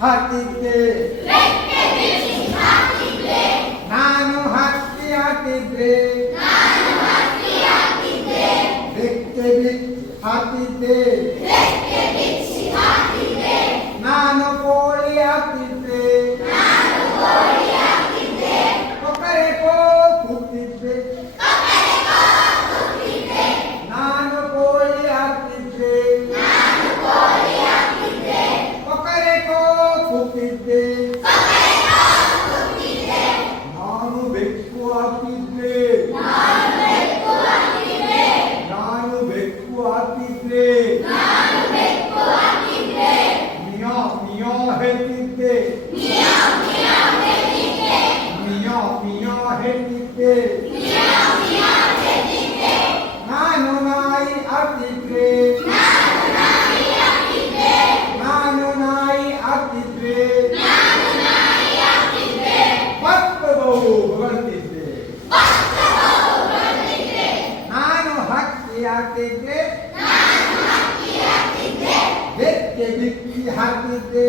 ಹಾಕಿದ್ದೆ ನಾನು ಹಕ್ಕಿ ಹಾಕಿದ್ರೆ ಬೆಕ್ಕೆ ಬಿಚ್ಚಿ ಹಾಕಿದ್ದೆ ನಾನು ಕೋಳಿ ಹಾಕಿದ್ದೆ ಕೊಕ್ಕರೆಕೋ ಕೂಗ್ತಿದ್ದೆ ನಾನು ಕೋಳಿ ಹಾಕಿದ್ದೆ ಕೊಕ್ಕರೆಕೋ ಕೂಗ್ತಿದ್ದೆ ನಾನು ಬೆಕ್ಕು ಹಾಕಿದ್ದೆ ನಾನು ಬೆಕ್ಕು ಹಾಕಿದ್ದೆ ಮಿಯಾ ಮಿಯಾ ಹೇಳ್ತಿದ್ದೆ ಮಿಯಾ ಮಿಯಾ ಹೇಳ್ತಿದ್ದೆ ನಾನು ನಾಯಿ ಹಾಕಿದ್ರೆ ನಾನು ನಾಯಿ ಹಾಕಿದ್ರೆ ಭಕ್ತದವು ಹೊರಟಿದ್ದೆ ನಾನು ಹಕ್ಕಿ ಹಾಕಿದ್ರೆ ಬೆಕ್ಕೆ ಬಿಕ್ಕಿ ಹಾಕಿದ್ದೆ